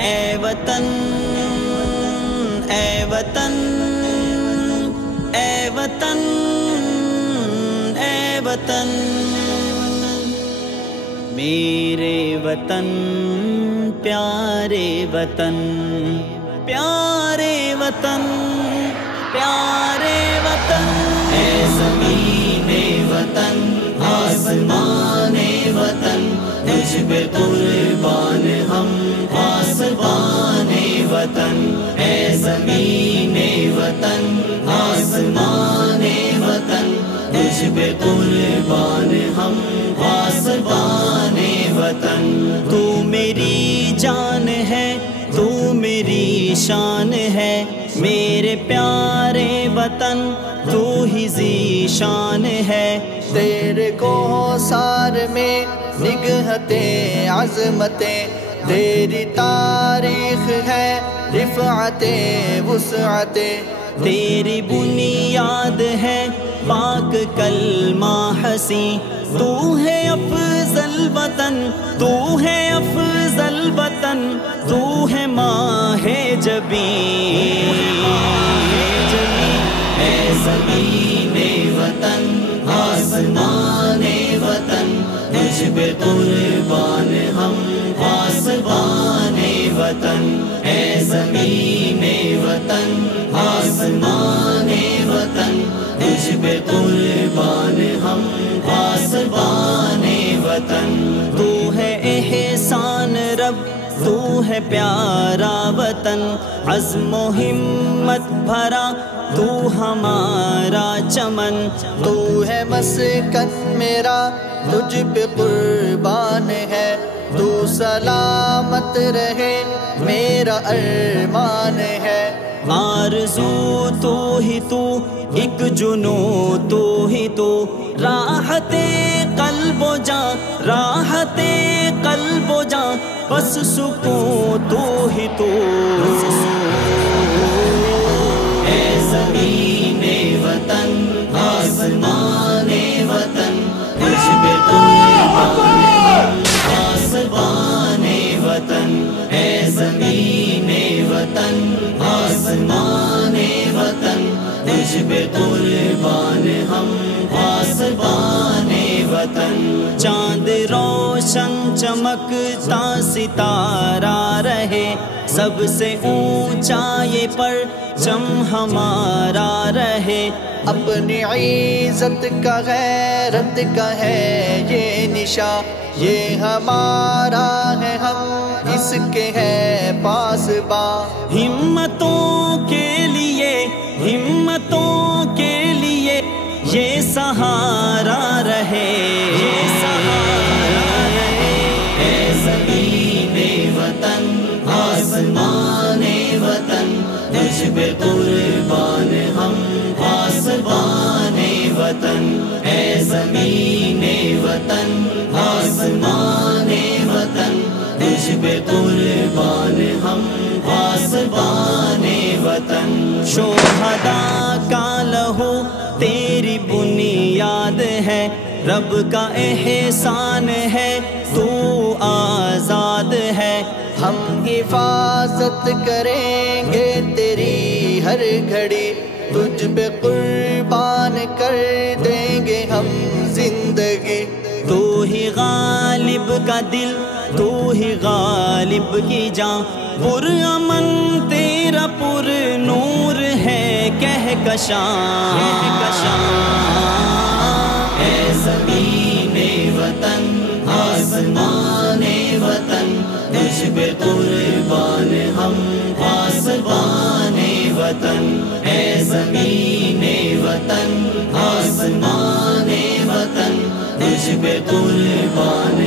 اے وطن اے وطن اے وطن اے وطن، میرے وطن پیارے وطن، پیارے وطن پیارے وطن، اے زمین وطن آسمان وطن، تجھ پہ قربان ہم پاسبان وطن، اے زمین وطن آسمان وطن، تجھ پہ قربان ہم پاسبان وطن، تو میری جان ہے تو میری شان ہے، میرے پیارے وطن تو ہی ذیشان ہے، تیرے کوثر میں نگہتیں عظمتیں، تیری تاریخ ہے رفعتیں وسعتیں، تیری بنیاد ہے پاک کلمہ حسین، تو ہے افضل وطن تو ہے افضل وطن، تو ہے ماہ جبین، اے زمین وطن آسمان وطن، تجھ پہ قربان ہم پاسبان وطن، اے زمین وطن آسمان وطن، تجھ پہ قربان ہم پاسبان وطن، تو ہے احسان رب تو ہے پیارا وطن، عزم و ہمت بھرا تو ہمارا چمن، تو ہے مسکن میرا تجھ پہ قربان ہے، تو سلامت رہے میرا ارمان ہے، آرزو تو ہی تو ایک جنو تو ہی تو، راحت قلب و جاں راحت قلب و جاں، بس سکون تو ہی تو، اے زمین وطن آسمان وطن، تجھ پہ قربان ہم پاسبان وطن، اے زمین وطن آسمان وطن، تجھ پہ قربان ہم پاسبان وطن، چاند روشن چمکتا ستارہ رہے، سب سے اونچا یہ پرچم ہمارا رہے، اپنی عزت کا غیرت کا ہے یہ نشاں، یہ ہمارا ہے ہم اس کے ہیں پاسباں، ہمتوں کے لیے یہ سہارا رہے، یہ سہارا رہے، اے زمین وطن آسمان وطن، تجھ پہ قربان ہم پاسبان وطن، اے زمین وطن آسمان وطن، تجھ پہ قربان ہم پاسبان وطن، شہداء کا لہو تیری بنیاد ہے، رب کا احسان ہے تو آزاد ہے، ہم حفاظت کریں گے تیری ہر گھڑی، تجھ پہ قربان کر دیں گے ہم زندگی، تو ہی غالب کا دل تو ہی غالب کی جاں، پرامن تیرا پر نور ہے کہکشاں، اے زمین وطن آسمان وطن، تجھ پہ قربان ہم پاسبان وطن، اے زمین وطن آسمان وطن، تجھ پہ قربان